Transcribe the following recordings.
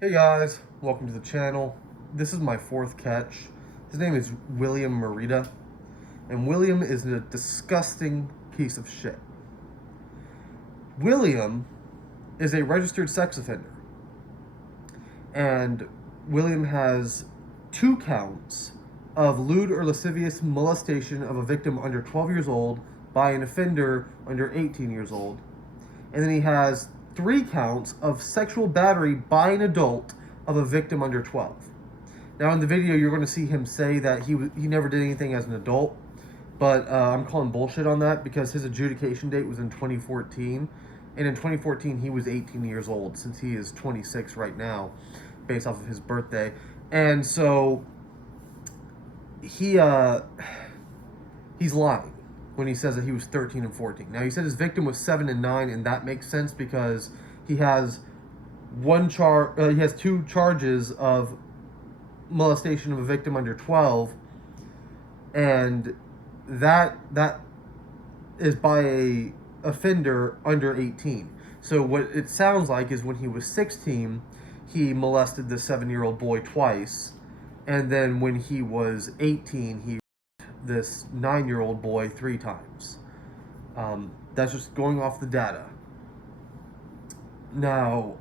Hey guys, welcome to the channel. This is my fourth catch. His name is William Merida, and William is a disgusting piece of shit. William is a registered sex offender, and William has 2 counts of lewd or lascivious molestation of a victim under 12 years old by an offender under 18 years old. And then he has 3 counts of sexual battery by an adult of a victim under 12. Now in the video, you're going to see him say that he never did anything as an adult, but I'm calling bullshit on that because his adjudication date was in 2014, and in 2014 he was 18 years old, since he is 26 right now, based off of his birthday. And so he's lying when he says that he was 13 and 14. Now, he said his victim was 7 and 9, and that makes sense because he has he has 2 charges of molestation of a victim under 12, and that is by a offender under 18. So what it sounds like is when he was 16, he molested the 7-year-old boy twice, and then when he was 18, he this 9-year-old boy 3 times. That's just going off the data. Now,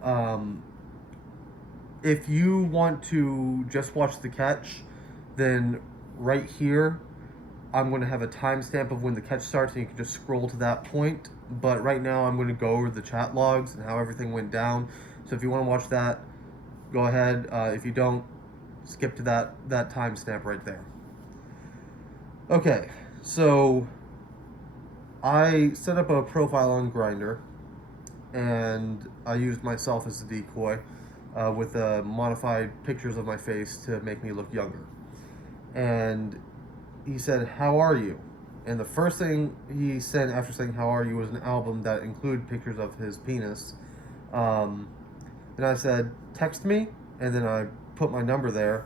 if you want to just watch the catch, then right here, I'm going to have a timestamp of when the catch starts, and you can just scroll to that point. But right now, I'm going to go over the chat logs and how everything went down. So if you want to watch that, go ahead. If you don't, skip to that timestamp right there. Okay, so I set up a profile on Grindr, and I used myself as a decoy with modified pictures of my face to make me look younger. And he said, "How are you?" And the first thing he said after saying "How are you" was an album that included pictures of his penis. Then I said, "Text me," and then I put my number there.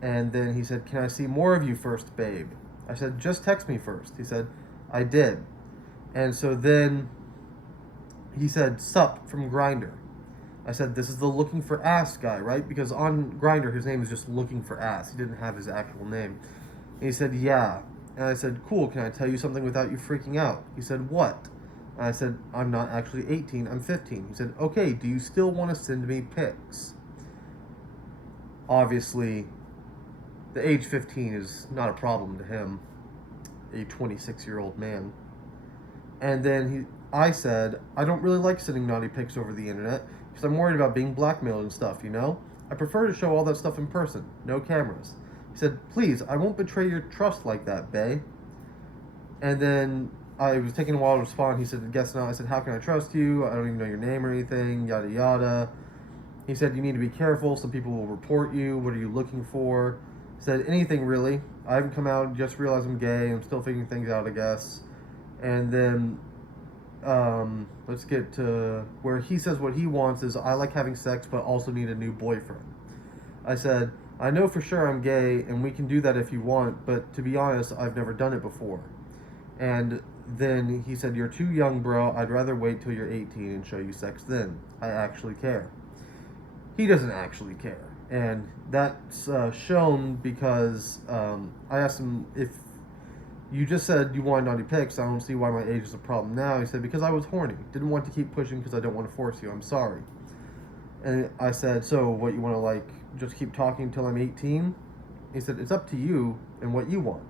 And then he said, "Can I see more of you first, babe?" I said, "Just text me first." He said, "I did." And so then he said, "Sup from Grindr." I said, "This is the looking for ass guy, right?" Because on Grindr, his name is just looking for ass. He didn't have his actual name. And he said, "Yeah." And I said, "Cool, can I tell you something without you freaking out?" He said, "What?" And I said, "I'm not actually 18, I'm 15. He said, "Okay, do you still want to send me pics?" Obviously, the age 15 is not a problem to him, a 26-year-old man. And then I said, "I don't really like sending naughty pics over the internet because I'm worried about being blackmailed and stuff, you know? I prefer to show all that stuff in person, no cameras." He said, "Please, I won't betray your trust like that, bae." And then I was taking a while to respond. He said, "Guess not." I said, "How can I trust you? I don't even know your name or anything, yada yada." He said, "You need to be careful. Some people will report you. What are you looking for?" I said, "Anything really. I haven't come out, just realized I'm gay. I'm still figuring things out, I guess." And then let's get to where he says what he wants is, "I like having sex but also need a new boyfriend." I said, "I know for sure I'm gay and we can do that if you want, but to be honest, I've never done it before." And then he said, "You're too young, bro. I'd rather wait till you're 18 and show you sex then. I actually care." He doesn't actually care. And that's shown because I asked him, "If you just said you wanted naughty pics, I don't see why my age is a problem now." He said, "Because I was horny. Didn't want to keep pushing because I don't want to force you. I'm sorry." And I said, "So what, you want to like just keep talking until I'm 18? He said, "It's up to you and what you want."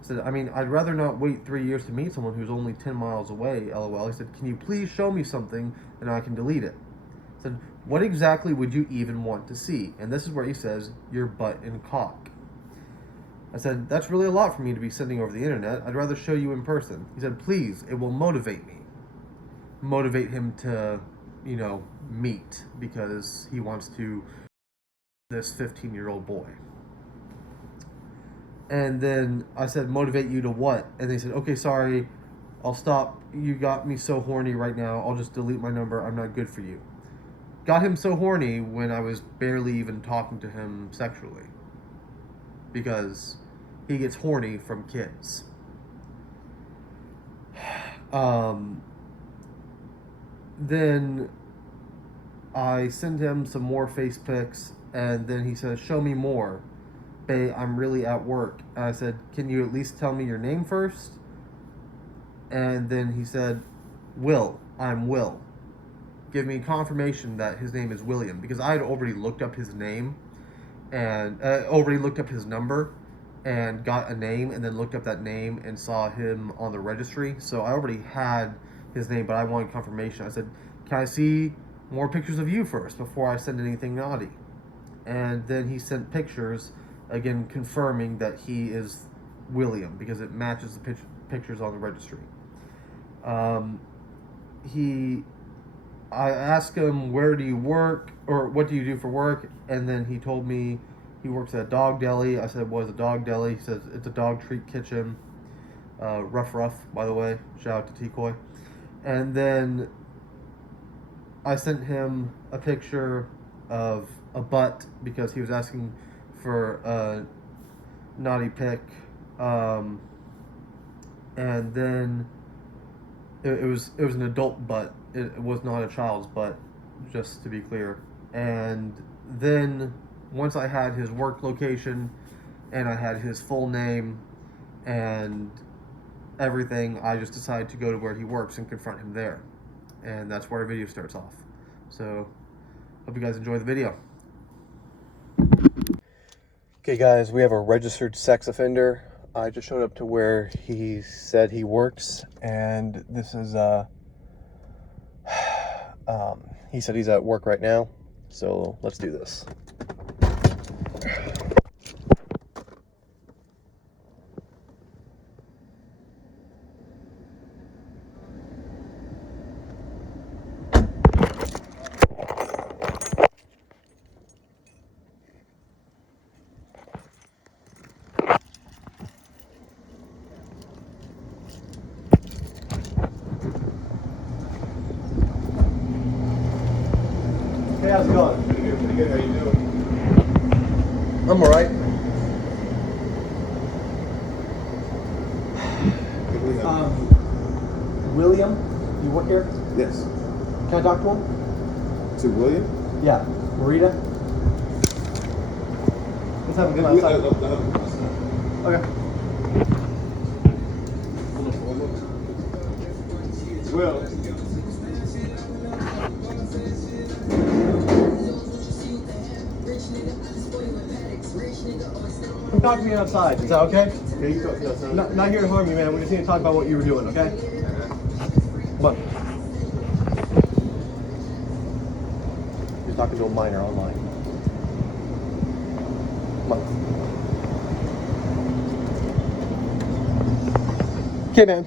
I said, "I mean, I'd rather not wait 3 years to meet someone who's only 10 miles away, lol." He said, "Can you please show me something and I can delete it?" I said, "What exactly would you even want to see?" And this is where he says, "Your butt and cock." I said, "That's really a lot for me to be sending over the internet. I'd rather show you in person." He said, "Please, it will motivate me." Motivate him to, meet, because he wants to this 15-year-old boy. And then I said, "Motivate you to what?" And they said, "Okay, sorry, I'll stop. You got me so horny right now. I'll just delete my number. I'm not good for you." Got him so horny when I was barely even talking to him sexually. Because he gets horny from kids. Then I send him some more face pics, and then he says, "Show me more. Bae, I'm really at work." And I said, "Can you at least tell me your name first?" And then he said, "Will, I'm Will. Give me confirmation that his name is William," because I had already looked up his name and already looked up his number and got a name, and then looked up that name and saw him on the registry. So I already had his name, but I wanted confirmation. I said, "Can I see more pictures of you first before I send anything naughty?" And then he sent pictures, again confirming that he is William because it matches the pictures on the registry. I asked him, "Where do you work, or what do you do for work?" And then he told me he works at a dog deli. I said, "What is a dog deli?" He says, "It's a dog treat kitchen." Rough, by the way. Shout out to T-Coy. And then I sent him a picture of a butt because he was asking for a naughty pic. And then it was an adult butt. It was not a child's butt, just to be clear. And then once I had his work location and I had his full name and everything, I just decided to go to where he works and confront him there. And that's where our video starts off. So, hope you guys enjoy the video. Okay guys, we have a registered sex offender. I just showed up to where he said he works, and this is he said he's at work right now, so let's do this. Hey, how's it going? Pretty good. How you doing? I'm alright. William, you work here? Yes. Can I talk to him? To William? Yeah. Merida? Let's have him come outside. Okay. Will. Come talk to me outside. Is that okay? Yeah, you talk to us. Not here to harm you, man. We just need to talk about what you were doing, okay? Come on. You're talking to a minor online. Come on. Okay, man.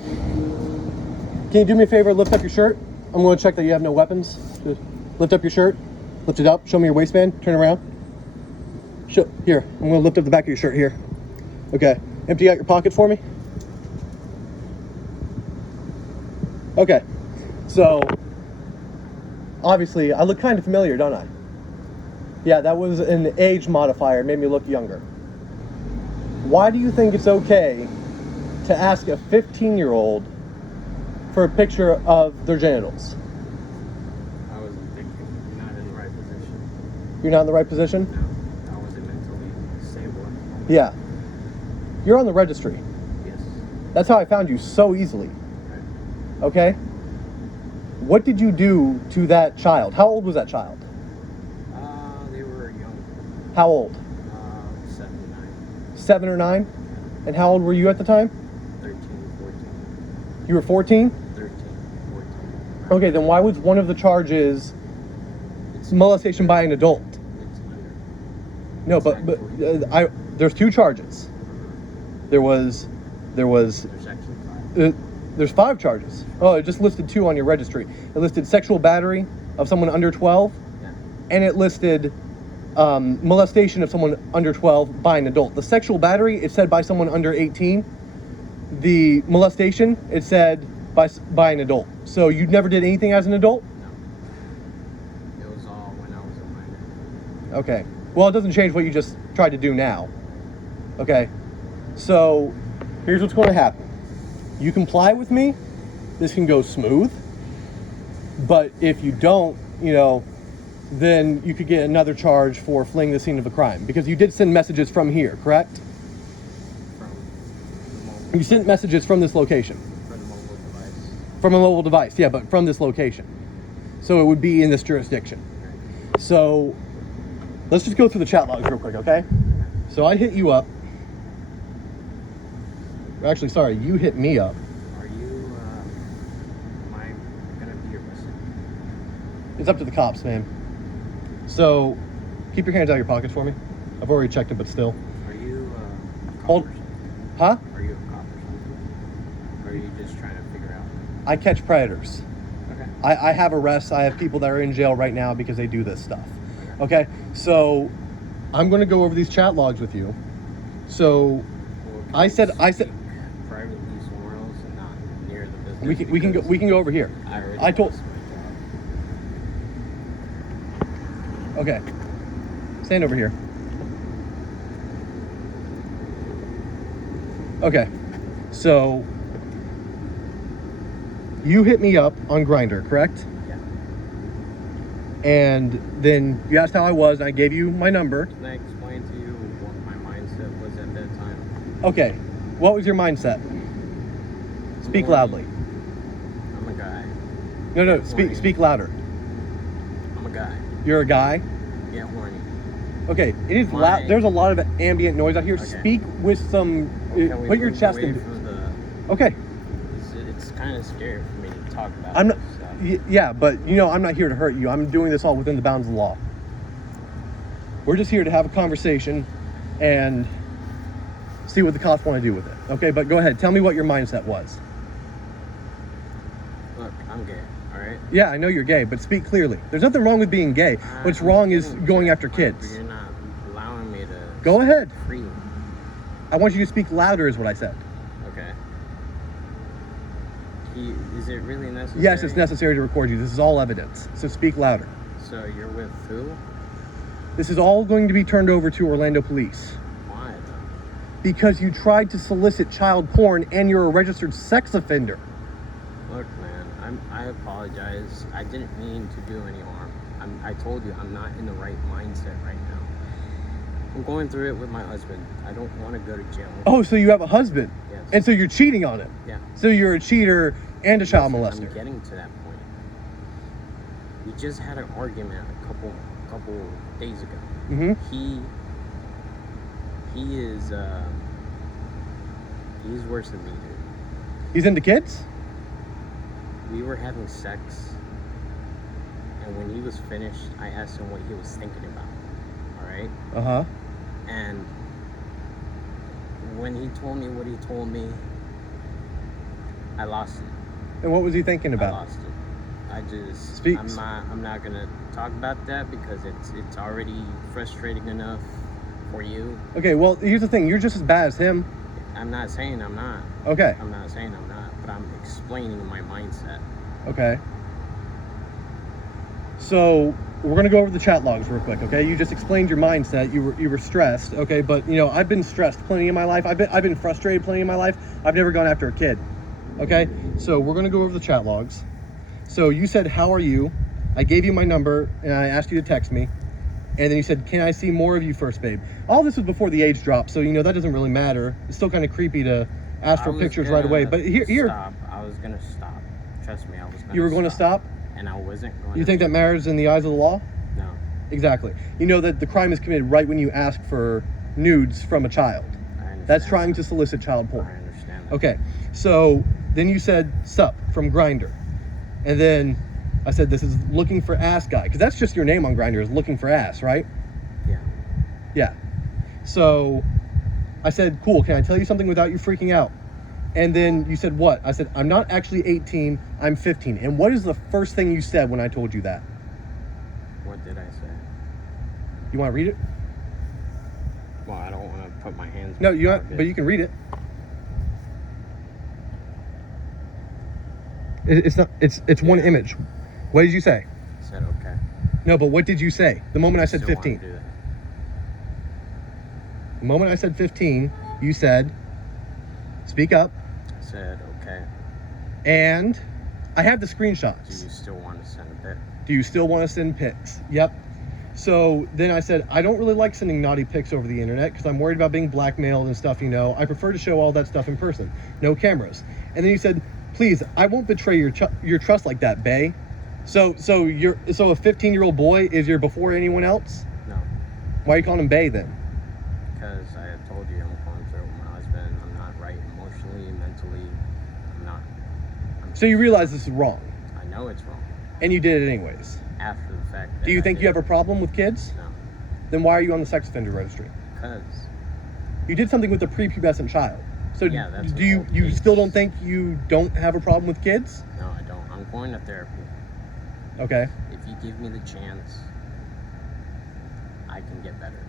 Can you do me a favor? Lift up your shirt. I'm going to check that you have no weapons. Just lift up your shirt. Lift it up. Show me your waistband. Turn around. Here. I'm going to lift up the back of your shirt here. Okay. Empty out your pocket for me. Okay. So, obviously, I look kind of familiar, don't I? Yeah, that was an age modifier. It made me look younger. Why do you think it's okay to ask a 15-year-old for a picture of their genitals? I wasn't thinking. You're not in the right position. You're not in the right position? No, I wasn't mentally stable. Yeah. You're on the registry. Yes. That's how I found you so easily. Okay? What did you do to that child? How old was that child? They were young. How old? 7 to 9. 7 or 9? And how old were you at the time? 13, 14. You were 14? 13, 14. Okay, then why was one of the charges It's molestation by an adult? It's under. No, but there's 2 charges. There's Section 5. there's 5 charges. Oh, it just listed 2 on your registry. It listed sexual battery of someone under 12, Yeah. and it listed molestation of someone under 12 by an adult. The sexual battery, it said by someone under 18. The molestation, it said by an adult. So you never did anything as an adult? No. It was all when I was a minor. Okay. Well, it doesn't change what you just tried to do now. Okay. So here's what's going to happen. You comply with me, this can go smooth. But if you don't, then you could get another charge for fleeing the scene of a crime, because you did send messages from here, correct? From the mobile, You sent messages from this location. from the mobile device. From a mobile device, yeah, but from this location. So it would be in this jurisdiction. So let's just go through the chat logs real quick, okay? So I hit you up. Actually, sorry, you hit me up. Are you, am I gonna be arrested? It's up to the cops, man. So keep your hands out of your pockets for me. I've already checked it, but still. Are you, a cop Hold. or something? Huh? Are you a cop or something? Or are you just trying to figure out? I catch predators. Okay. I have arrests. I have people that are in jail right now because they do this stuff. Okay? So I'm going to go over these chat logs with you. So Well, I said- speak privately somewhere else and not near the business. we can go over here. I already I told- lost my job. Okay. Stand over here. Okay. So you hit me up on Grindr, correct? Yeah. And then you asked how I was, and I gave you my number. Can I explain to you what my mindset was at that time? Okay. What was your mindset? Speak loudly. I'm a guy. No, Horny. speak louder. I'm a guy. You're a guy? Get horny. Okay, it is My- loud. There's a lot of ambient noise out here. Okay. Speak with some. Can we Put your move chest away in. from the- Okay, It's kind of scary for me to talk about I'm not. this stuff. Yeah, but I'm not here to hurt you. I'm doing this all within the bounds of the law. We're just here to have a conversation and see what the cops want to do with it. Okay, but go ahead. Tell me what your mindset was. Look, I'm gay, alright? Yeah, I know you're gay, but speak clearly. There's nothing wrong with being gay. What's I'm wrong is getting to going that after point, kids. but you're not allowing me to Go ahead. free. I want you to speak louder, is what I said. Okay. Is it really necessary? Yes, it's necessary to record you. This is all evidence. So speak louder. So you're with who? This is all going to be turned over to Orlando Police Why though? because you tried to solicit child porn and you're a registered sex offender. Look, man, I apologize. I didn't mean to do any harm. I told you I'm not in the right mindset right now. I'm going through it with my husband. I don't want to go to jail. Oh, so you have a husband, Yes. and so you're cheating on him. Yeah. So you're a cheater and a child Listen, molester. I'm getting to that point. We just had an argument a couple days ago. Mm-hmm. He's worse than me, dude. He's into kids? We were having sex, and when he was finished, I asked him what he was thinking about. All right? Uh-huh. And when he told me what he told me, I lost it. And what was he thinking I about? lost it. I just Speak- I'm not gonna talk about that because it's already frustrating enough for you. Okay, well, here's the thing. You're just as bad as him. I'm not saying I'm not. Okay. I'm not saying I'm not, but I'm explaining my mindset. Okay. So we're gonna go over the chat logs real quick, okay? You just explained your mindset. You were stressed, okay? But I've been stressed plenty in my life. I've been frustrated plenty in my life. I've never gone after a kid. Okay? So we're gonna go over the chat logs. So you said, "How are you?" I gave you my number and I asked you to text me. And then you said, "Can I see more of you first, babe?" All this was before the age drop, so that doesn't really matter. It's still kind of creepy to ask I for was pictures right away. gonna But here, Stop. I was gonna stop. Trust me, I was gonna you were going to stop? And I wasn't going You think that matters in the eyes of the law? No. Exactly. You know that the crime is committed right when you ask for nudes from a child. I understand That's trying that. to solicit child I porn. understand that. Okay, so then you said sup from Grindr. And then I said this is looking for ass guy. Because that's just your name on Grindr, is looking for ass, right? Yeah. Yeah. So I said, cool, can I tell you something without you freaking out? And then you said what? I said, I'm not actually 18, I'm 15. And what is the first thing you said when I told you that? What did I say? You want to read it? Well, I don't want to put my hands. No, in you my want, pocket. but you can read it. It's not. It's one image. What did you say? I said okay. No, but what did you say? The moment I said Still wanna 15. do that. The moment I said 15, you said, "Speak up." I said okay. And I have the Do screenshots. you still want to send a bit? Do you still want to send pics? Yep. So then I said, I don't really like sending naughty pics over the internet because I'm worried about being blackmailed and stuff, you know. I prefer to show all that stuff in person. No cameras. And then you said, please, I won't betray your trust like that, bae. So a 15-year-old boy is your before anyone else? No. Why are you calling him bae then? Because I had told you I'm going through it with my husband. I'm not right emotionally, mentally. So you realize this is wrong? I know it's wrong. And you did it anyways? After the fact. Do you think you have a problem with kids? No. Then why are you on the sex offender registry? Because. You did something with a prepubescent child. So yeah, that's do you still don't think you don't have a problem with kids? No, I don't. I'm going to therapy. Okay. If you give me the chance, I can get better.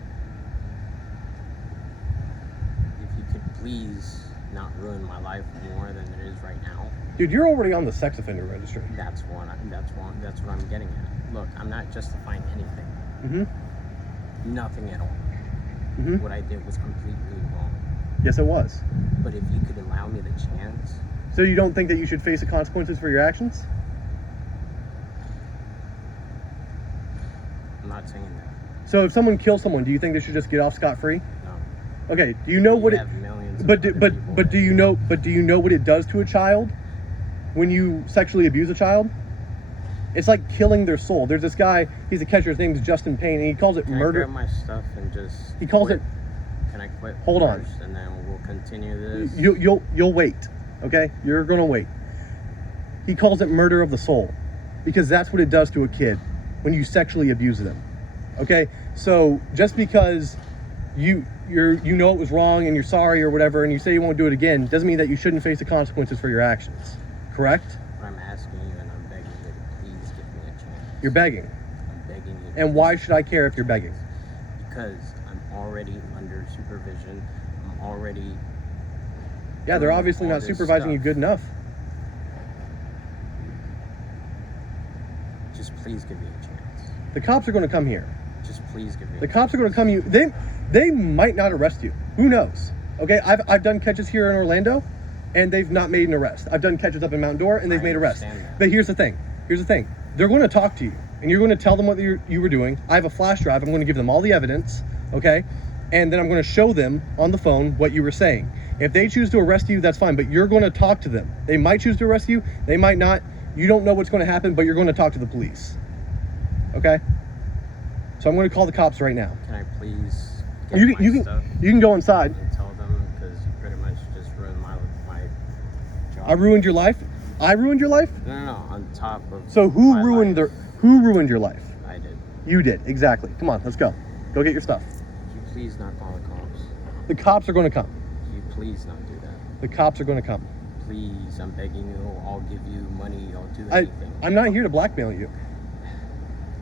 If you could please not ruin my life more than it is right now. Dude, you're already on the sex offender registry. That's what I'm getting at. Look, I'm not justifying anything. Mm-hmm. Nothing at all. Mm-hmm. What I did was completely wrong. Yes, it was. But if you could allow me the chance. So you don't think that you should face the consequences for your actions? I'm not saying that. So if someone kills someone, do you think they should just get off scot-free? No. Okay. Do you know what it? have millions of But other but people but that- do you know? But do you know what it does to a child when you sexually abuse a child? It's like killing their soul. There's this guy. He's a catcher. His name is Justin Payne, and he calls it Can murder. I grab my stuff and just. He calls quit? it. Can I quit? Hold on. first, and then we'll continue this. You'll wait. Okay, you're gonna wait. He calls it murder of the soul, because that's what it does to a kid when you sexually abuse them. Okay, so just because you know it was wrong and you're sorry or whatever, and you say you won't do it again, doesn't mean that you shouldn't face the consequences for your actions. Correct? I'm asking you and I'm begging you to please give me a chance. You're begging. I'm begging you. And why should I care if you're begging? Because I'm already under supervision. I'm already. Yeah, they're doing obviously all not this supervising you stuff. good enough. Just please give me a chance. The cops are going to come here. Just please give me. The cops are going to come you. They might not arrest you. Who knows? Okay, I've done catches here in Orlando, and they've not made an arrest. I've done catches up in Mount Dora, and they've I made arrests. understand that. But here's the thing. They're going to talk to you, and you're going to tell them what you were doing. I have a flash drive. I'm going to give them all the evidence. Okay, and then I'm going to show them on the phone what you were saying. If they choose to arrest you, that's fine. But you're going to talk to them. They might choose to arrest you. They might not. You don't know what's going to happen, but you're going to talk to the police. Okay. So I'm going to call the cops right now. Can I please get You my can stuff you can go inside. and tell them, because you pretty much just ruined my job. I ruined your life. I ruined your life. No. On top of. So who my ruined life, who ruined your life? I did. You did, exactly. Come on, let's go. Go get your stuff. Can you please not call the cops? The cops are going to come. Can you please not do that? The cops are going to come. Please, I'm begging you. I'll give you money. I'll do anything. I'm not here to blackmail you.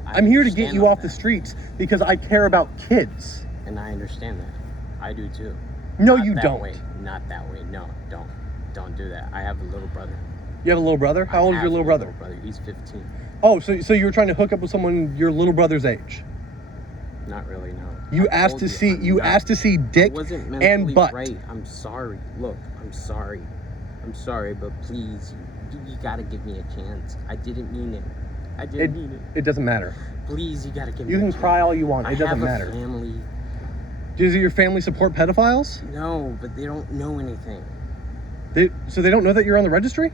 I I'm here to get understand you all off the that, streets because I care about kids. and I understand that. I do too. No, Not you that don't. Way. Not that way. No, don't do that. I have a little brother. You have a little brother? How old is I your have little a brother? He's 15. Oh, so you were trying to hook up with someone your little brother's age. Not really. No. You I asked told to see I'm you not- asked to see dick I wasn't and mentally butt. right. I'm sorry. Look, I'm sorry. I'm sorry, but please, you gotta give me a chance. I didn't mean it. I didn't mean it. It doesn't matter. Please, you gotta give me You a can chance. cry all you want. I It doesn't have matter. a family. Does your family support pedophiles? No, but they don't know anything. So they don't know that you're on the registry?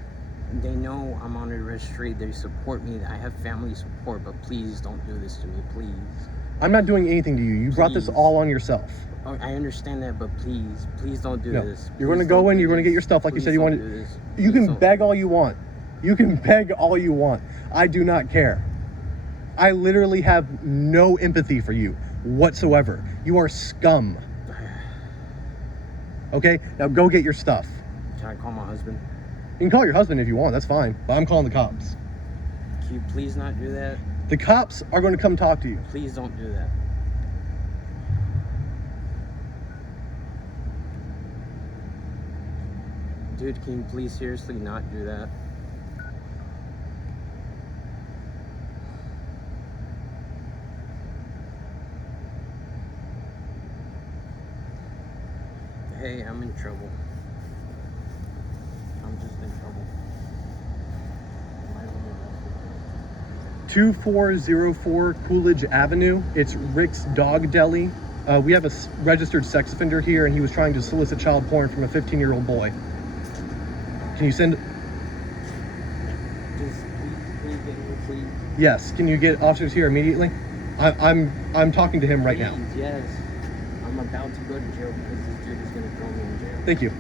They know I'm on the registry. They support me. I have family support, but please don't do this to me, please. I'm not doing anything to you. You brought this Please. all on yourself. Oh, I understand that, but please don't do No. this. You're going to Please go don't in, do you're going to this. get your stuff like you Please said you don't wanted. do this. You Please can don't beg do all this. you want. You can beg all you want. I do not care. I literally have no empathy for you whatsoever. You are scum. Okay? Now go get your stuff. Can I call my husband? You can call your husband if you want. That's fine. But I'm calling the cops. Can you please not do that? The cops are going to come talk to you. Please don't do that. Dude, can you please seriously not do that? Hey, I'm in trouble. I'm just in trouble. Am I being arrested? 2404 Coolidge Avenue. It's Rick's Dog Deli. We have a registered sex offender here, and he was trying to solicit child porn from a 15-year-old boy. Can you send? Just please get me, please. Yes. Can you get officers here immediately? I'm talking to him right now. Please, yes. I'm about to go to jail because this dude is gonna throw me in jail. Thank you.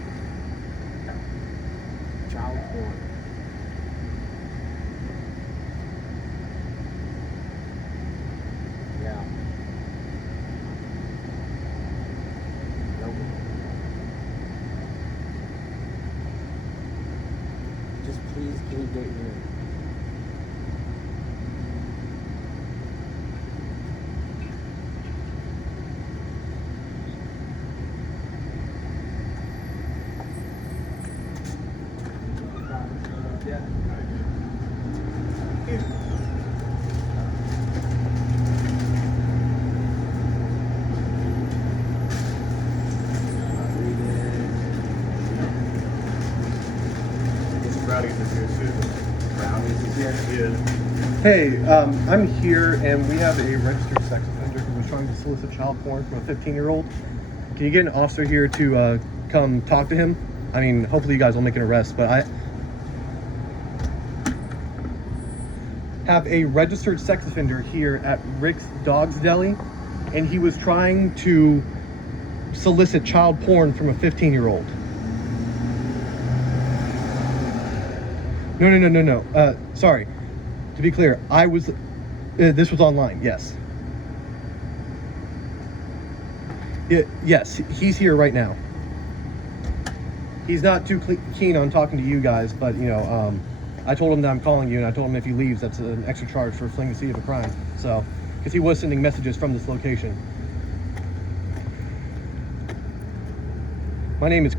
Child porn. Yeah. Nope. Just please, can you get here? Hey, I'm here, and we have a registered sex offender who was trying to solicit child porn from a 15-year-old. Can you get an officer here to come talk to him? I mean, hopefully you guys will make an arrest, but I have a registered sex offender here at Rick's Dogs Deli, and he was trying to solicit child porn from a 15-year-old. No. Sorry. To be clear, this was online, yes. Yes, he's here right now. He's not too keen on talking to you guys, but, you know, I told him that I'm calling you, and I told him if he leaves, that's an extra charge for fleeing the scene of a crime. So, because he was sending messages from this location. My name is...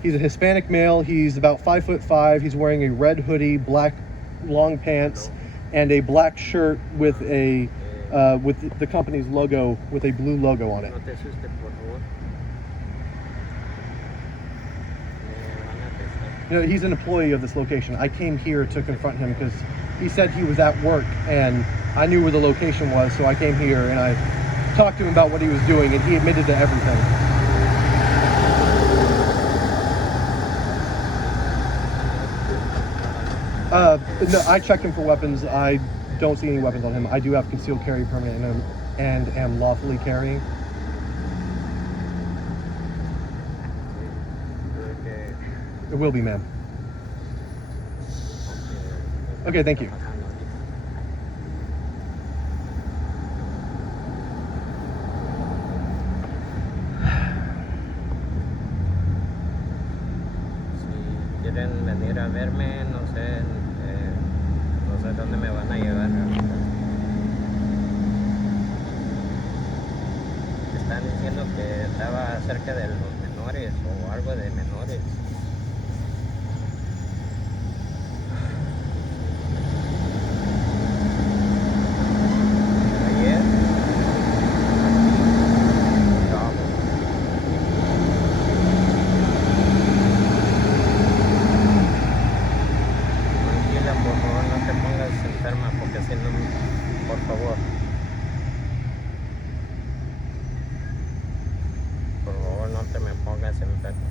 He's a Hispanic male. He's about 5'5". He's wearing a red hoodie, black long pants, and a black shirt with a with the company's logo, with a blue logo on it. No te asustes, por favor. Me van a arrestar. You know, he's an employee of this location. I came here to confront him because he said he was at work, and I knew where the location was, so I came here and I talked to him about what he was doing, and he admitted to everything. No, I checked him for weapons. I don't see any weapons on him. I do have concealed carry permit and am lawfully carrying. It will be, ma'am. Okay, thank you. Si quieren venir a verme, no sé dónde me van a llevar. Están diciendo que estaba cerca de los menores o algo de menores. Ayer, aquí, Cabo. Tranquila, por favor, no te pongas enferma, porque si no, por favor. Por favor, no te me pongas enferma.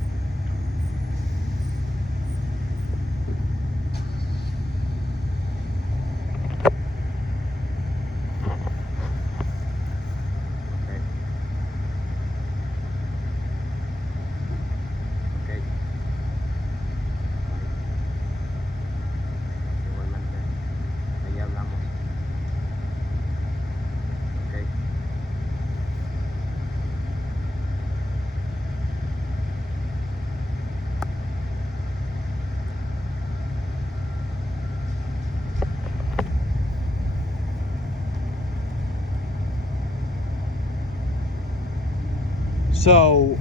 Okay. Okay. Igualmente, ahí hablamos. Okay. So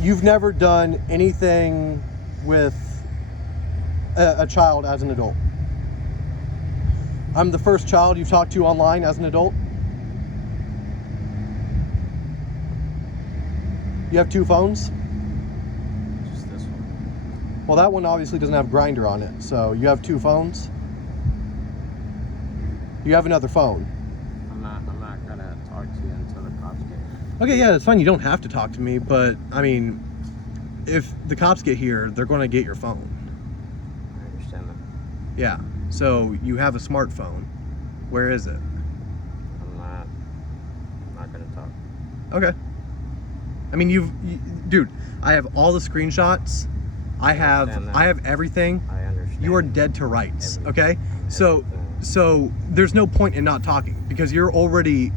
you've never done anything with a child as an adult. I'm the first child you've talked to online as an adult. You have 2 phones? Just this one. Well, that one obviously doesn't have Grindr on it, so you have 2 phones. You have another phone. I'm not gonna talk to you until the cops get here. Okay, yeah, it's fine. You don't have to talk to me, but I mean, if the cops get here, they're going to get your phone. I understand that. Yeah. So you have a smartphone. Where is it? I'm not gonna talk. Okay. I mean, dude, I have all the screenshots. I have everything. I understand. You are dead to rights. Everything. Okay. So there's no point in not talking because you're already,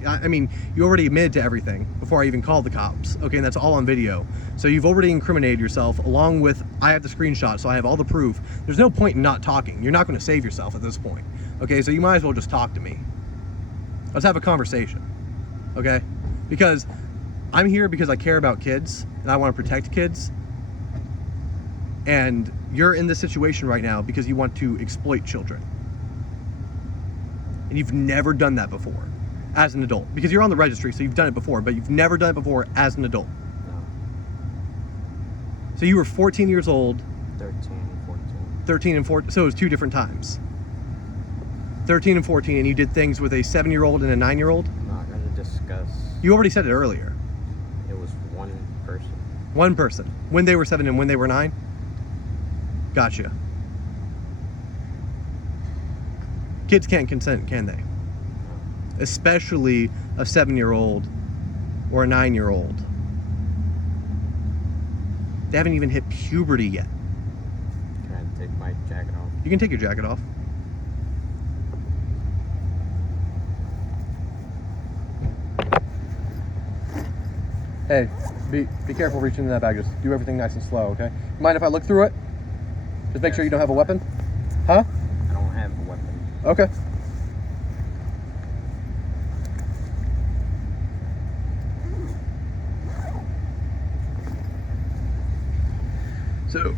you already admitted to everything before I even called the cops. Okay, and that's all on video. So you've already incriminated yourself along with, I have the screenshot, so I have all the proof. There's no point in not talking. You're not going to save yourself at this point. Okay, so you might as well just talk to me. Let's have a conversation. Okay? Because I'm here because I care about kids and I want to protect kids. And you're in this situation right now because you want to exploit children. And you've never done that before as an adult. Because you're on the registry, so you've done it before, but you've never done it before as an adult. No. So you were 14 years old. 13, 14. 13 and 14, so it was 2 different times. 13 and 14, and you did things with a 7-year-old and a 9-year-old? I'm not gonna discuss. You already said it earlier. It was one person. One person. When they were 7 and when they were 9? Gotcha. Kids can't consent, can they? Especially a 7-year-old or a 9-year-old. They haven't even hit puberty yet. Can I take my jacket off? You can take your jacket off. Hey, be careful reaching in that bag. Just do everything nice and slow, okay? Mind if I look through it? Just make sure you don't have a weapon. Huh? I don't have a weapon. Okay. So,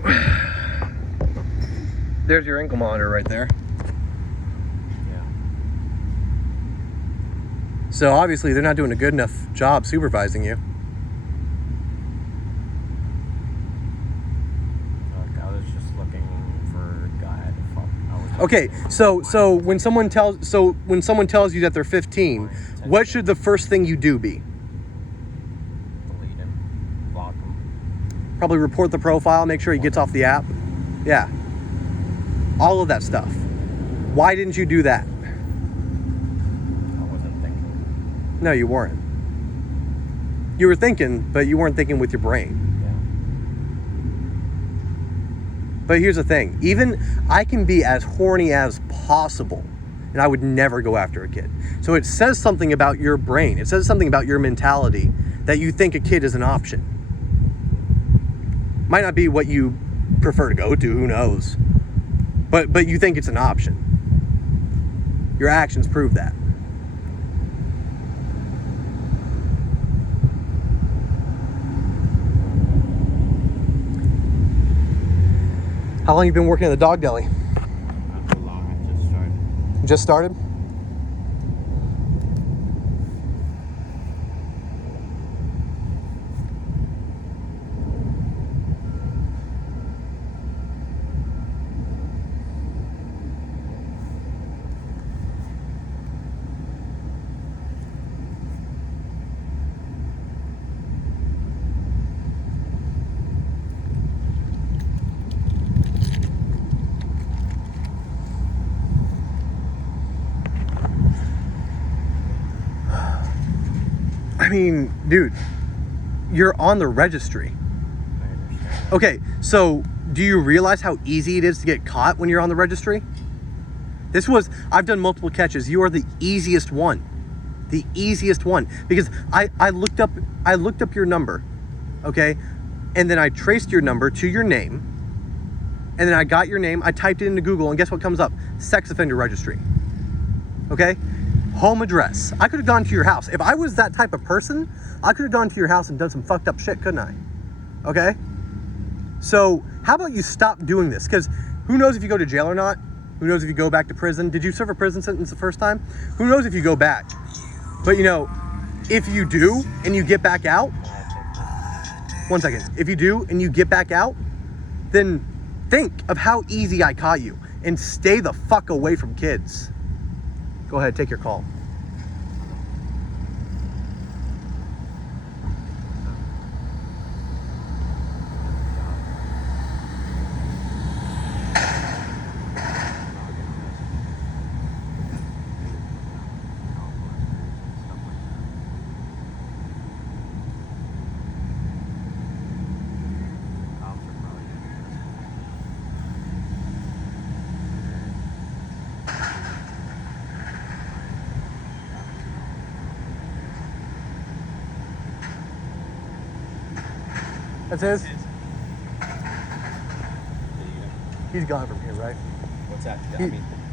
there's your ankle monitor right there. Yeah. So obviously they're not doing a good enough job supervising you. Look, I was just looking for a guy to fuck. Okay, so when someone tells you that they're 15, what should the first thing you do be? Delete him. Block him. Probably report the profile, make sure he gets off the app. Yeah. All of that stuff. Why didn't you do that? I wasn't thinking. No, you weren't. You were thinking, but you weren't thinking with your brain. Yeah. But here's the thing. Even I can be as horny as possible, and I would never go after a kid. So it says something about your brain. It says something about your mentality that you think a kid is an option. Might not be what you prefer to go to, who knows? But you think it's an option. Your actions prove that. How long you been working at the dog deli? Not too long. I just started. Just started? I mean, dude, you're on the registry. I understand. Okay, so do you realize how easy it is to get caught when you're on the registry? I've done multiple catches. You are the easiest one. The easiest one. Because I looked up your number, okay? And then I traced your number to your name. And then I got your name, I typed it into Google, and guess what comes up? Sex offender registry. Okay? home address. I could have gone to your house. If I was that type of person, I could have gone to your house and done some fucked up shit, couldn't I? Okay? So how about you stop doing this? Because who knows if you go to jail or not? Who knows if you go back to prison? Did you serve a prison sentence the first time? Who knows if you go back? But you know, if you do and you get back out, one second, if you do and you get back out, then think of how easy I caught you and stay the fuck away from kids. Go ahead, take your call. That's his? He's gone from here, right? What's that?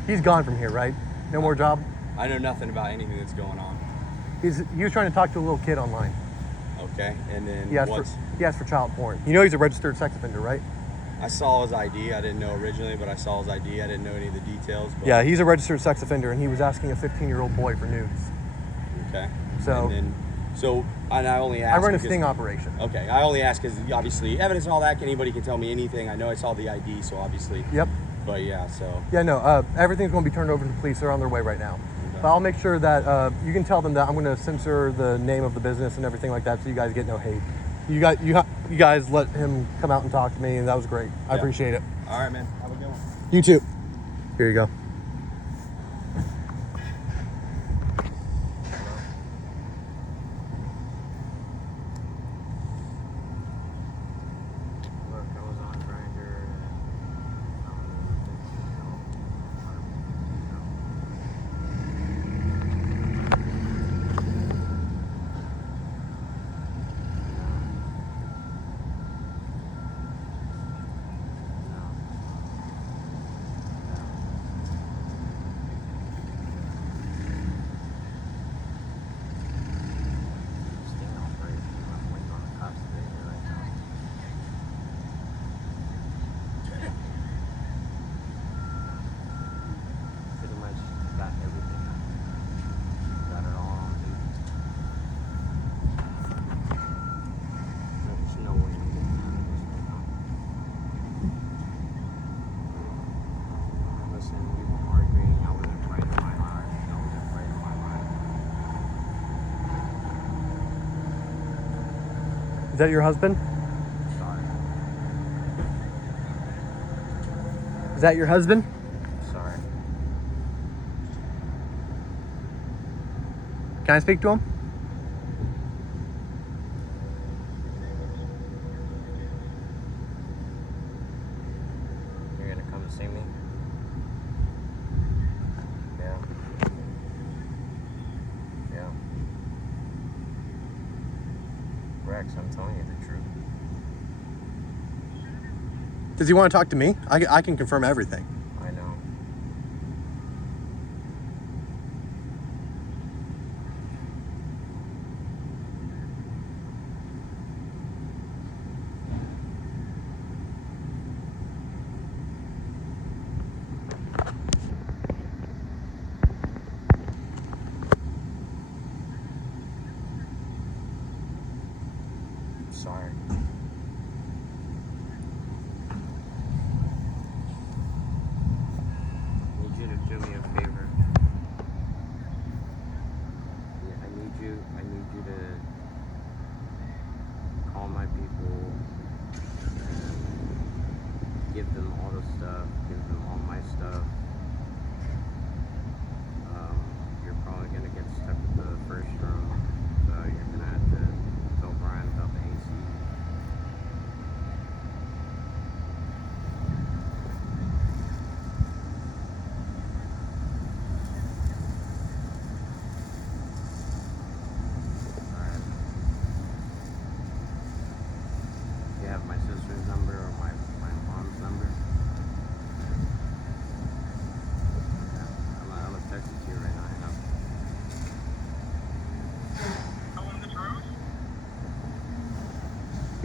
He's gone from here, right? No more job? I know nothing about anything that's going on. He was trying to talk to a little kid online. Okay, and then He asked for child porn. You know he's a registered sex offender, right? I saw his ID. I didn't know originally, but I saw his ID. I didn't know any of the details. But... Yeah, he's a registered sex offender, and he was asking a 15-year-old boy for nudes. Okay. So, and I only asked. I run a sting operation. Okay, I only asked because obviously evidence and all that. Anybody can tell me anything. I know I saw the ID, so obviously. Yep. But yeah, so. Yeah, no. Everything's going to be turned over to the police. They're on their way right now. Okay. But I'll make sure that you can tell them that I'm going to censor the name of the business and everything like that, so you guys get no hate. You guys let him come out and talk to me, and that was great. I appreciate it. All right, man. Have a good one. You too. Here you go. Look, I was on Grindr. Pretty much got everything. Got it all on dude. There's no way I'm getting out of this right now. Listen, we were arguing. I wasn't right in my life. I wasn't right in my life. Is that your husband? Sorry. Is that your husband? Sorry. Can I speak to him? You're gonna come see me? Yeah. Yeah. Rex, I'm telling you the truth. Does he want to talk to me? I can confirm everything. I know. Sorry.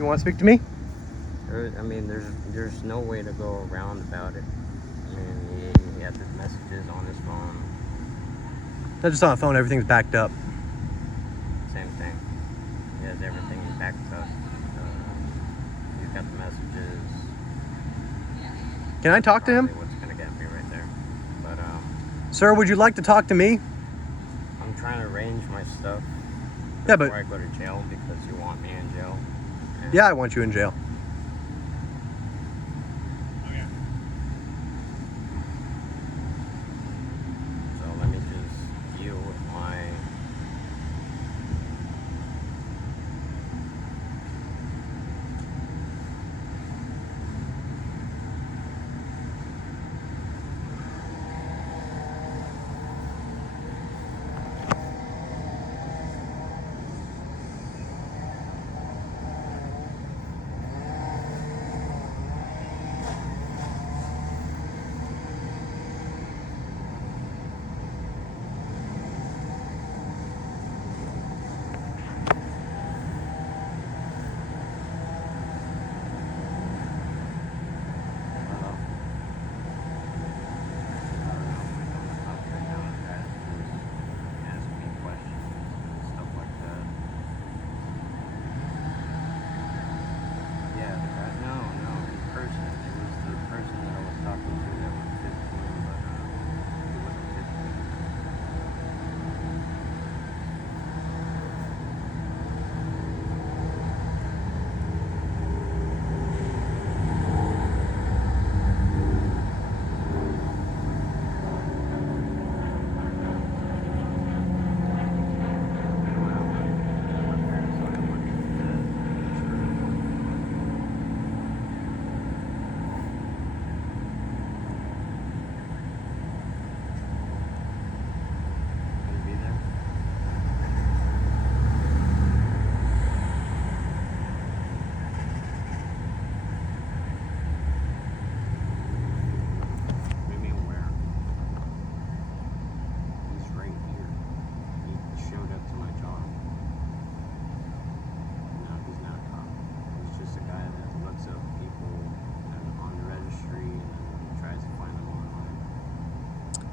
You want to speak to me? I mean, there's no way to go around about it. I mean, he has his messages on his phone. Not just on the phone. Everything's backed up. Same thing. He has everything backed up. He's got the messages. Can I talk to him? Probably what's gonna get me right there. But Sir, would you like to talk to me? I'm trying to arrange my stuff Yeah, before but I go to jail because you want me in jail. And yeah, I want you in jail. So let me just deal with my.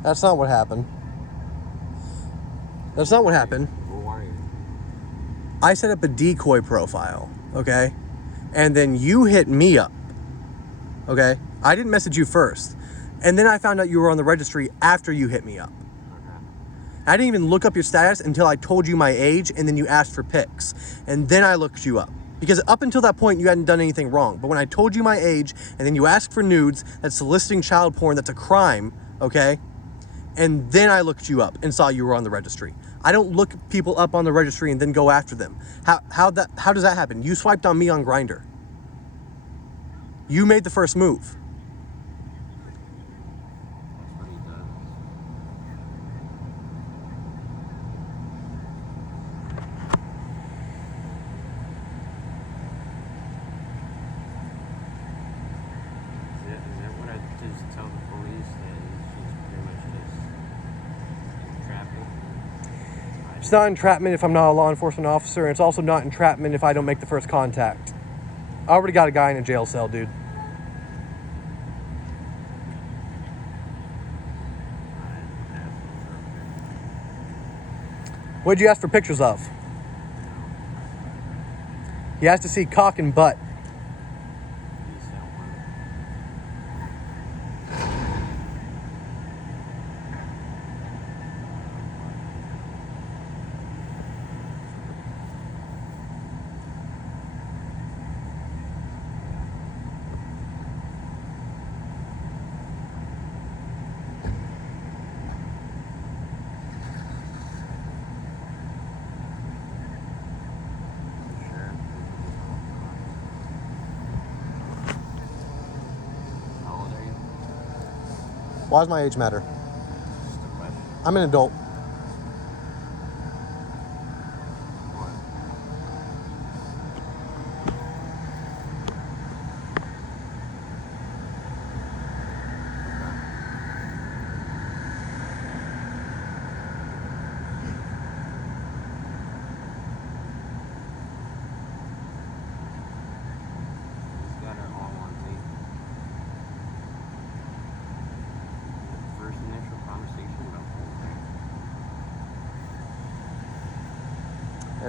That's not what happened. That's not what happened. Who are you? I set up a decoy profile, okay? And then you hit me up, okay? I didn't message you first. And then I found out you were on the registry after you hit me up. Okay. I didn't even look up your status until I told you my age, and then you asked for pics. And then I looked you up. Because up until that point, you hadn't done anything wrong. But when I told you my age, and then you asked for nudes, that's soliciting child porn, that's a crime, okay? And then I looked you up and saw you were on the registry. I don't look people up on the registry and then go after them. How does that happen? You swiped on me on Grindr. You made the first move. That's what he does. Is that what I just tell the police that he's pretty much just entrapping? It's not entrapment if I'm not a law enforcement officer, and it's also not entrapment if I don't make the first contact. I already got a guy in a jail cell, dude. What'd you ask for pictures of? He has to see cock and butt. He sent one. Sure. How old are you? Why does my age matter? Just a question. I'm an adult. What?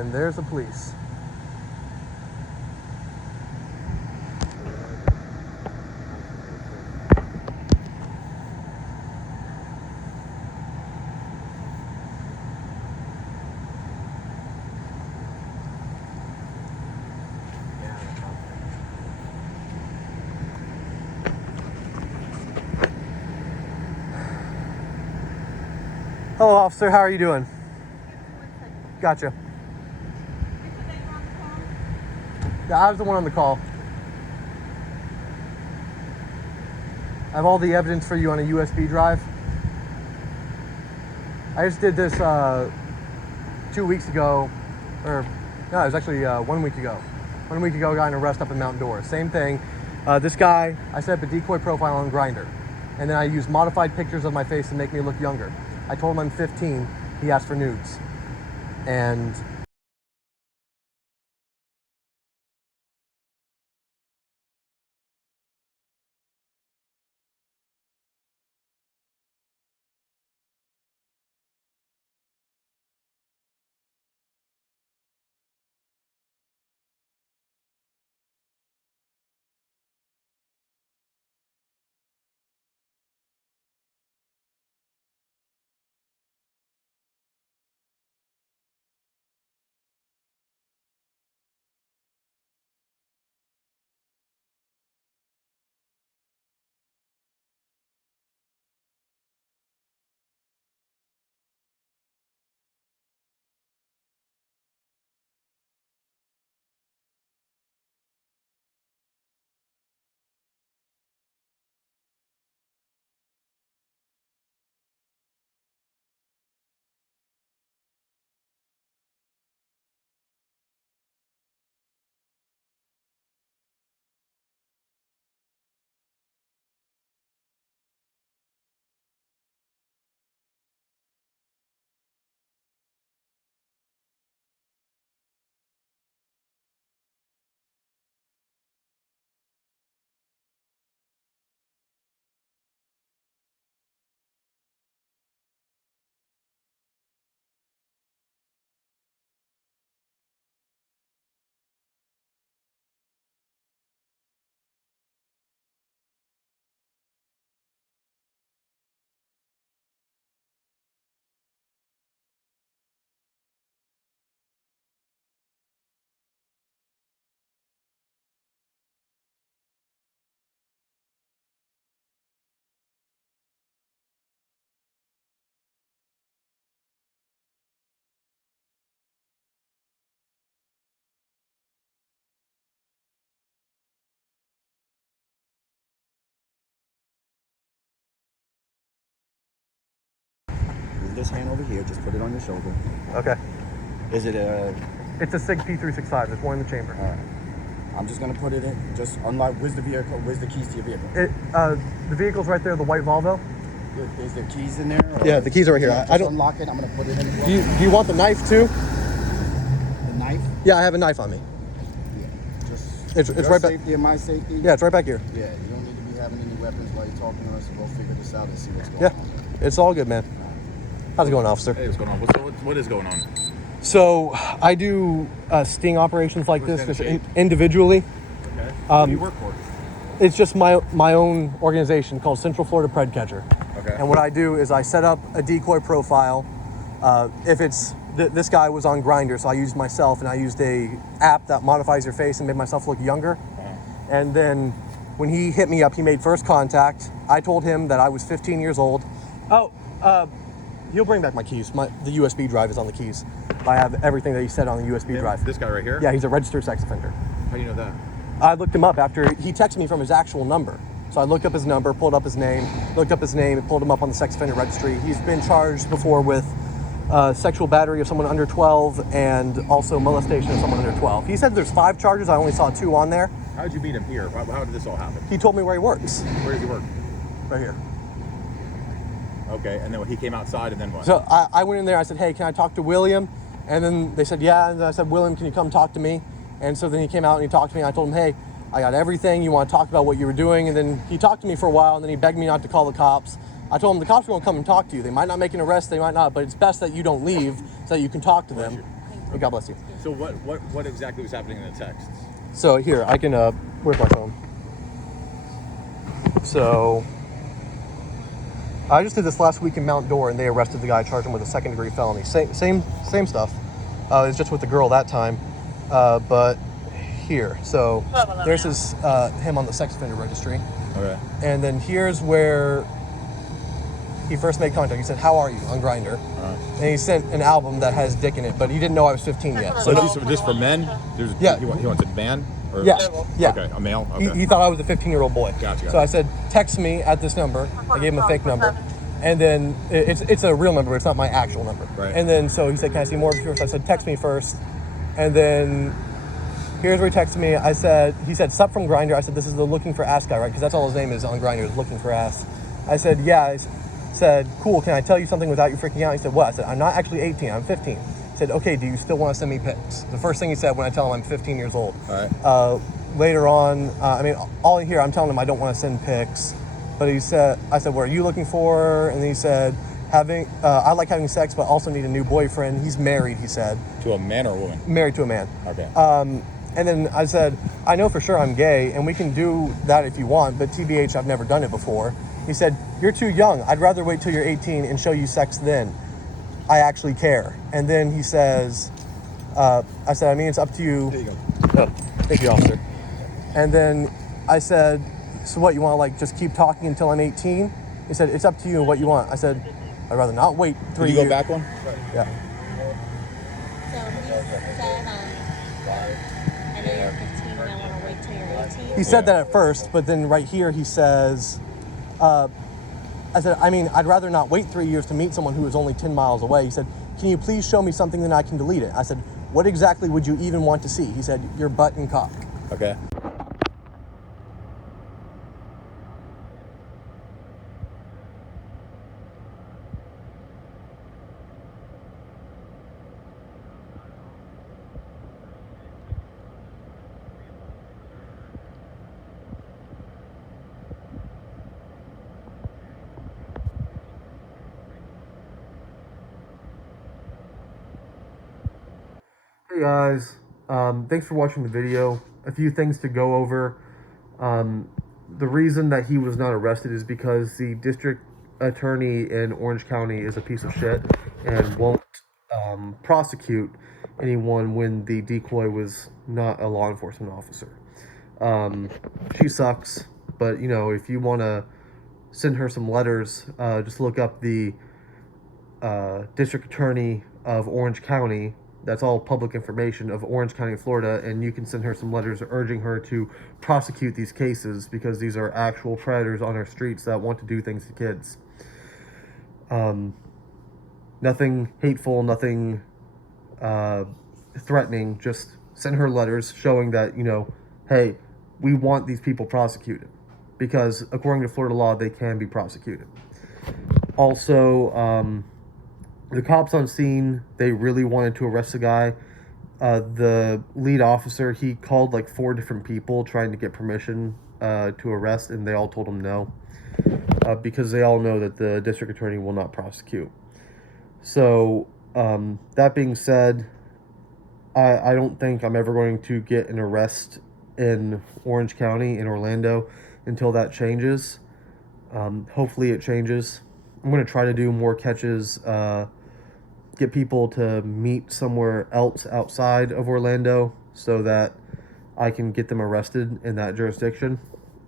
And there's the police. Hello, officer. How are you doing? Gotcha. Yeah, I was the one on the call. I have all the evidence for you on a USB drive. I just did this 2 weeks ago, or no, it was actually 1 week ago. 1 week ago, I got an arrest up in Mount Dora. Same thing. This guy, I set up a decoy profile on Grindr, and then I used modified pictures of my face to make me look younger. I told him I'm 15. He asked for nudes, and Move this hand over here. Just put it on your shoulder. okay. Is it a... It's a SIG P365. There's one in the chamber. All right. I'm just going to put it in. Just unlock. Where's the vehicle? Where's the keys to your vehicle? The vehicle's right there, the white Volvo. Is there keys in there? Or? Yeah, the keys are right here. Yeah, I don't. unlock it. I'm going to put it in the Do you want the knife too? The knife? Yeah, I have a knife on me. Yeah. Just It's your right back. safety and my safety? Yeah, it's right back here. Yeah, you don't need to be having any weapons while you're talking to us, so we'll figure this out and see what's going Yeah, on. it's all good, man. How's it going, officer? Hey, what's going on? What is going on? So I do sting operations like this Lieutenant just Jake. individually. Okay. What do you work for? It's just my own organization called Central Florida Pred Catcher. Okay. And what I do is I set up a decoy profile. If it's this guy was on Grindr, so I used myself, and I used a app that modifies your face and made myself look younger. And then when he hit me up, he made first contact. I told him that I was 15 years old. Oh, he'll bring back my keys. The USB drive is on the keys. I have everything that he said on the USB drive. This guy right here? Yeah, he's a registered sex offender. How do you know that? I looked him up after he texted me from his actual number. So I looked up his number, pulled up his name, and pulled him up on the sex offender registry. He's been charged before with sexual battery of someone under 12 and also molestation of someone under 12. He said there's 5 charges. I only saw 2 on there. How did you meet him here? How did this all happen? He told me where he works. Where did he work? Right here. Okay, and then he came outside, and then what? So I went in there, I said, hey, can I talk to William? And then they said, yeah. And then I said, William, can you come talk to me? And so then he came out and he talked to me. I told him, hey, I got everything. You want to talk about what you were doing? And then he talked to me for a while, and then he begged me not to call the cops. I told him the cops are going to come and talk to you. They might not make an arrest, they might not, but it's best that you don't leave so that you can talk to them. God bless you. So what exactly was happening in the texts? So here, I can, where's my phone? So, I just did this last week in Mount Dora, and they arrested the guy, charged him with a second-degree felony. Same stuff. It's just with the girl that time. But here, so there's him on the sex offender registry. Okay. And then here's where he first made contact. He said, "How are you?" on Grindr. And he sent an album that has dick in it, but he didn't know I was 15 yet. So just for men? Yeah. He wants a man? Or, Yeah. Okay, a male? Okay. He thought I was a 15-year-old boy. Gotcha. So I said, text me at this number. I gave him a fake number. And then it's a real number, but it's not my actual number. Right. And then so he said, "Can I see more of you first?" I said, "Text me first." And then here's where he texted me. He said, "Sup from Grindr." I said, "This is the looking for ass guy, right?" Because that's all his name is on Grindr, is looking for ass. I said, "Yeah." I said, "Cool, can I tell you something without you freaking out?" He said, "What?" I said, "I'm not actually 18, I'm 15. He said, "Okay, do you still want to send me pics?" The first thing he said when I tell him I'm 15 years old. All right. Later on, all in here, I'm telling him I don't want to send pics. But I said, "What are you looking for?" And he said, I like having sex, but also need a new boyfriend. He's married," he said. To a man or a woman? Married to a man. Okay. And then I said, "I know for sure I'm gay, and we can do that if you want, but TBH, I've never done it before." He said, "You're too young. I'd rather wait till you're 18 and show you sex then. I actually care." And then he says, I said, "It's up to you." There you go. Oh, thank you, officer. And then I said, "So what, you want to just keep talking until I'm 18? He said, "It's up to you and what you want." I said, "I'd rather not wait 3 Did years. you go back one? Yeah. So he said, I know you're 15 and I want to wait till you're 18. He said that at first, but then right here he says, I said, "I'd rather not wait 3 years to meet someone who is only 10 miles away." He said, "Can you please show me something, then I can delete it?" I said, "What exactly would you even want to see?" He said, "Your butt and cock." Okay. Hey guys, thanks for watching the video. A few things to go over. The reason that he was not arrested is because the district attorney in Orange County is a piece of shit and won't prosecute anyone when the decoy was not a law enforcement officer. She sucks, but if you want to send her some letters, just look up the district attorney of Orange County. That's all public information of Orange County, Florida, and you can send her some letters urging her to prosecute these cases because these are actual predators on our streets that want to do things to kids. Nothing hateful, nothing threatening, just send her letters showing that, hey, we want these people prosecuted because according to Florida law, they can be prosecuted. Also, the cops on scene, they really wanted to arrest the guy. The lead officer, he called 4 different people trying to get permission to arrest, and they all told him no. Because they all know that the district attorney will not prosecute. So, that being said, I don't think I'm ever going to get an arrest in Orange County, in Orlando, until that changes. Hopefully it changes. I'm going to try to do more catches, get people to meet somewhere else outside of Orlando so that I can get them arrested in that jurisdiction.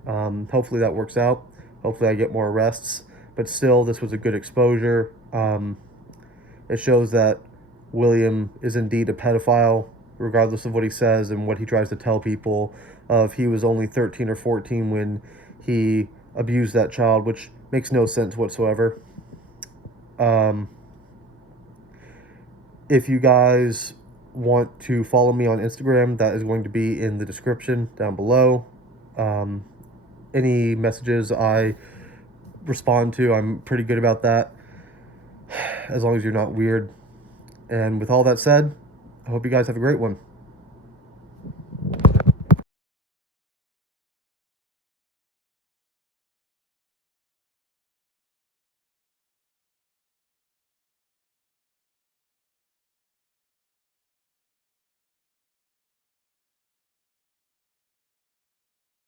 Hopefully that works out. Hopefully I get more arrests. But still, this was a good exposure. It shows that William is indeed a pedophile, regardless of what he says and what he tries to tell people. If he was only 13 or 14 when he abused that child, which makes no sense whatsoever. If you guys want to follow me on Instagram, that is going to be in the description down below. Any messages I respond to, I'm pretty good about that, as long as you're not weird. And with all that said, I hope you guys have a great one.